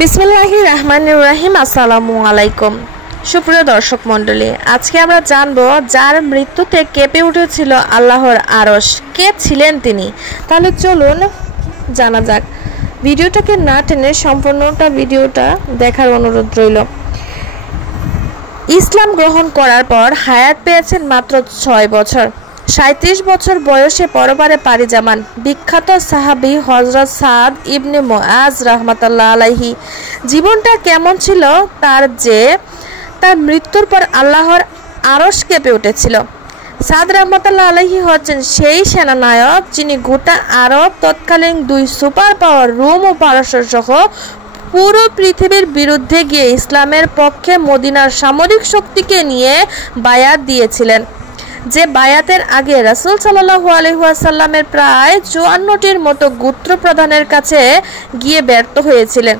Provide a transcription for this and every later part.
বিসমিল্লাহির রহমানির রহিম। আসসালামু আলাইকুম সুপ্রিয় দর্শক মণ্ডলী, আজকে আমরা জানবো যার মৃত্যুতে কেঁপে উঠেছিল আল্লাহর আরশ। কে ছিলেন তিনি? তাহলে চলুন জানা যাক। ভিডিওটাকে না টেনে সম্পূর্ণটা ভিডিওটা দেখার অনুরোধ রইল। ইসলাম গ্রহণ করার পর হায়াত পেয়েছেন মাত্র 6 বছর। 37 বছর বয়সে পরপারে পাড়ি জমান বিখ্যাত সাহাবী হযরত সাদ ইবনে মুআজ রাহমাতুল্লাহ আলাইহি। জীবনটা কেমন ছিল তার মৃত্যুর পর আল্লাহর আরশ কেঁপে উঠেছিল। সাদ রাহমাতুল্লাহ আলাইহি হচ্ছেন সেই সেনানায়ক যিনি গোটা আরব তৎকালীন 2 সুপার পাওয়ার রোম ও পারস্য সহ পুরো পৃথিবীর বিরুদ্ধে গিয়ে ইসলামের পক্ষে মদিনার সামরিক শক্তিকে নিয়ে বায়াত দিয়েছিলেন। যে বায়াতের আগে রাসূল সাল্লাল্লাহু আলাইহি ওয়াসাল্লামের প্রায় 54টির মতো গোত্র প্রধানের কাছে গিয়ে ব্যর্থ হয়েছিলেন।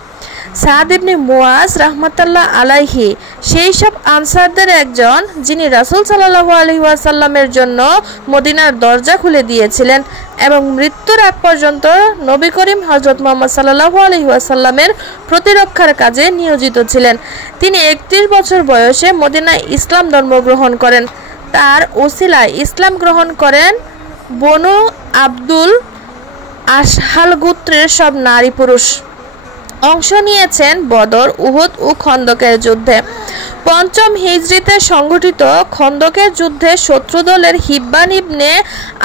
সাদ ইবনে মুআজ রাহমাতুল্লাহ আলাইহি সেই সব আনসারদের একজন যিনি রাসূল সাল্লাল্লাহু আলাইহি ওয়াসাল্লামের জন্য মদিনার দরজা খুলে দিয়েছিলেন এবং মৃত্যুর আগ পর্যন্ত নবী করিম হযরত মুহাম্মদ সাল্লাল্লাহু আলাইহি ওয়াসাল্লামের প্রতিরক্ষার কাজে নিয়োজিত ছিলেন। তিনি 31 বছর বয়সে মদিনায় ইসলাম ধর্ম গ্রহণ করেন। তার ওসিলায় ইসলাম গ্রহণ করেন বনু আব্দুল আশহাল গোত্রের সব নারী পুরুষ। অংশ নিয়েছেন বদর, উহুদ ও খন্দকের যুদ্ধে। 5ম হিজরিতে সংঘটিত খন্দকের যুদ্ধে শত্রু দলের হিব্বান ইবনে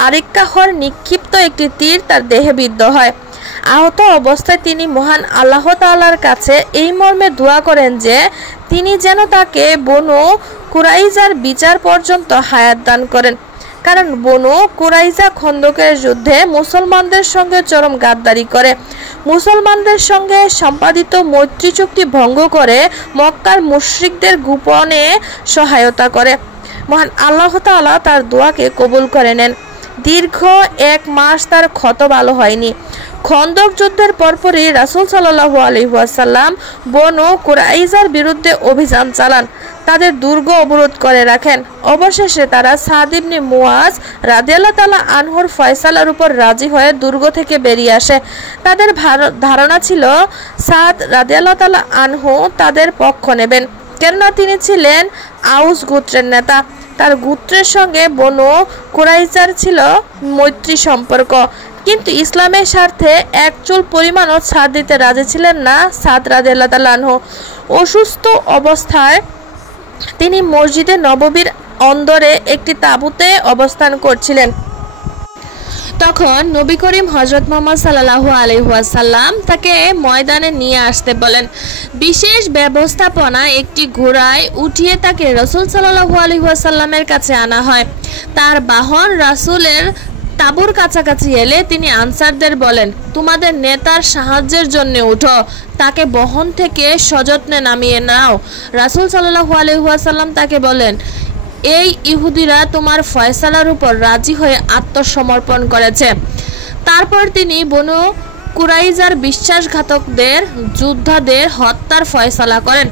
আরিক্কাহর নিক্ষিপ্ত একটি তীর তার দেহে বিদ্ধ হয়। আহত অবস্থায় তিনি মহান আল্লাহ তাআলার কাছে এই মর্মে দোয়া করেন যে তিনি যেন তাকে বনু কুরাইজার বিচার পর্যন্ত হায়াত দান করেন, কারণ বনু কুরাইজা খন্দকের যুদ্ধে মুসলমানদের সঙ্গে চরম গাদ্দারি করে মুসলমানদের সঙ্গে সম্পাদিত মৈত্রী চুক্তি ভঙ্গ করে মক্কার মুশরিকদের গোপনে সহায়তা করে। মহান আল্লাহ তাআলা তার দোয়াকে কবুল করে নেন। দীর্ঘ 1 মাস তার ক্ষত ভালো হয়নি। খন্দক যুদ্ধের পরপরই রাসূল সাল্লাল্লাহু আলাইহি ওয়াসাল্লাম বনু কুরাইজার বিরুদ্ধে অভিযান চালান, তাদের দুর্গ অবরোধ করে রাখেন। অবশেষে তারা সাদ ইবনে মুআজ রাদিয়াল্লাহু তাআলা আনহুর ফয়সালার উপর রাজি হয়ে দুর্গ থেকে বেরিয়ে আসে। তাদের ধারণা ছিল সাদ রাদিয়াল্লাহু তাআলা আনহু তাদের পক্ষ নেবেন, কেননা তিনি ছিলেন আউস গোত্রের নেতা। তার গোত্রের সঙ্গে বনু কুরাইজার ছিল মৈত্রী সম্পর্ক, কিন্তু ইসলামের স্বার্থে এক চুল পরিমাণও ছাড় দিতে রাজি ছিলেন না সাদ রাদিয়াল্লাহু তাআলা আনহু। অসুস্থ অবস্থায় তিনি মসজিদে নববীর অন্দরে একটি তাঁবুতে অবস্থান করছিলেন। তখন নবী করিম হযরত মুহাম্মদ সাল্লাল্লাহু আলাইহি ওয়াসাল্লাম তাকে ময়দানে নিয়ে আসতে বলেন। বিশেষ ব্যবস্থাপনায় একটি ঘোড়ায় উঠিয়ে তাকে রাসূল সাল্লাল্লাহু আলাইহি ওয়াসাল্লামের কাছে আনা হয়। তার বাহন রাসূলের তাঁবুর কাছাকাছি এলে তিনি আনসারদের বলেন, তোমাদের নেতার সাহায্যের জন্য উঠো, তাকে বহন থেকে সযত্নে নামিয়ে নাও। রাসূল সাল্লাল্লাহু আলাইহি ওয়াসাল্লাম তাকে বলেন, এই ইহুদিরা তোমার ফয়সালার উপর রাজি হয়ে আত্মসমর্পণ করেছে। তারপর তিনি বনু কুরাইজার বিশ্বাসঘাতকদের যোদ্ধাদের হত্যার ফয়সালা করেন।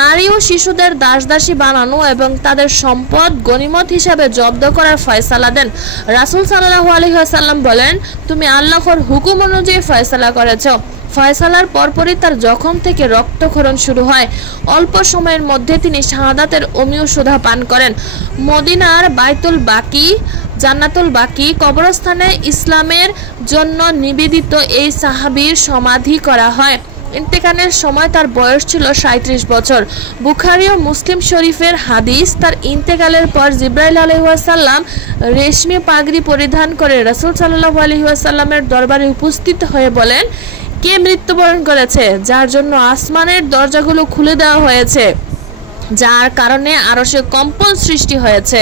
নারী ও শিশুদের দাসদাসী বানানো এবং তাদের সম্পদ গনিমত হিসাবে জব্দ করার ফয়সালা দেন। রাসূল সাল্লাল্লাহু আলাইহি ওয়াসাল্লাম বলেন, তুমি আল্লাহর হুকুম অনুযায়ী ফয়সালা করেছো। ফয়সালার পরপরই তার জখম থেকে রক্তক্ষরণ শুরু হয়। অল্প সময়ের মধ্যে তিনি শাহাদাতের অমীয় সুধা পান করেন। মদিনার বাইতুল বাকি জান্নাতুল বাকি কবরস্থানে ইসলামের জন্য নিবেদিত এই সাহাবীর সমাধি করা হয়। ইন্তেকালের সময় তার বয়স ছিল 37 বছর। বুখারী ও মুসলিম শরীফের হাদিস, তার ইন্তেকালের পর জিবরাইল আলাইহিস সালাম রেশমি পাগড়ি পরিধান করে রাসূল সাল্লাল্লাহু আলাইহি ওয়াসাল্লামের দরবারে উপস্থিত হয়ে বলেন, কে মৃত্যুবরণ করেছে? যার জন্য আসমানের দরজাগুলো খুলে দেওয়া হয়েছে, যার কারণে আরশে কম্পন সৃষ্টি হয়েছে।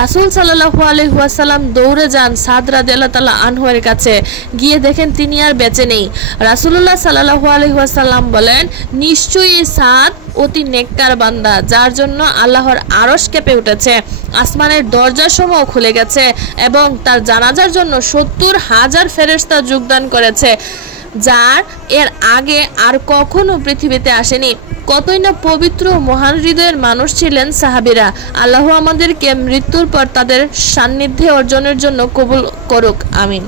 রাসূল সাল্লাল্লাহু আলাইহি ওয়াসাল্লাম দৌড়ে যান সাদ রাদিয়াল্লাহু তাআলা আনহুর কাছে, গিয়ে দেখেন তিনি আর বেঁচে নেই। রাসূলুল্লাহ সাল্লাল্লাহু আলাইহি ওয়াসাল্লাম বলেন, নিশ্চয়ই সাদ অতি নেককার বান্দা, যার জন্য আল্লাহর আরশ কেঁপে উঠেছে, আসমানের দরজাসমূহ খুলে গেছে এবং তার জানাজার জন্য 70,000 ফেরেশতা যোগদান করেছে, যার এর আগে আর কখনো পৃথিবীতে আসেনি। কতই না পবিত্র মহান হৃদয়ের মানুষ ছিলেন সাহাবীরা। আল্লাহ আমাদেরকে মৃত্যুর পর তাদের সান্নিধ্যে অর্জনের জন্য কবুল করুক, আমিন।